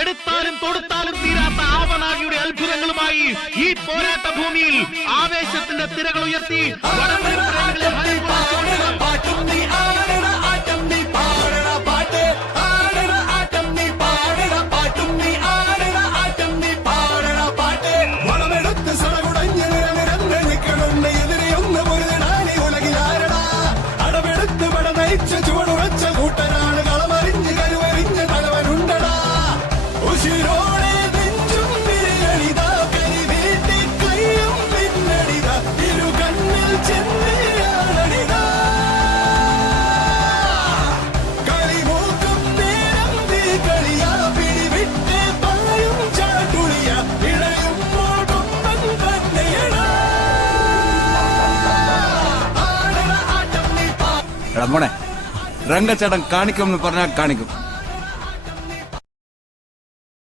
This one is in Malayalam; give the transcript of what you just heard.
എടുത്താലും തൊടുത്താലും തീരാത്ത ആവനാഴിയുടെ അത്ഭുതങ്ങളുമായി ഈ പോരാട്ട ഭൂമിയിൽ ആവേശത്തിന്റെ തിരകൾ ഉയർത്തി ചുവടുവച്ച കൂട്ടനാണ് കളമറിഞ്ഞ് കരുവറിഞ്ഞ് തലവനുണ്ടടാ ഉശിരോടെ നെഞ്ചും വിരളിതാ കരി വീട്ടി കയ്യും പിന്നടിതാ ഇരു കണ്ണിൽ ചെന്നിയാളടിതാ കളിമൂക്കും നേരം തീ കളിയാ പിടിവിട്ട് പായും ചാട്ടുളിയ ഇഴയുമ്പോൾ കൊമ്പൻ തന്നെയടാ മോനെ രംഗച്ചേട്ടൻ കാണിക്കും എന്ന് പറഞ്ഞാൽ കാണിക്കും.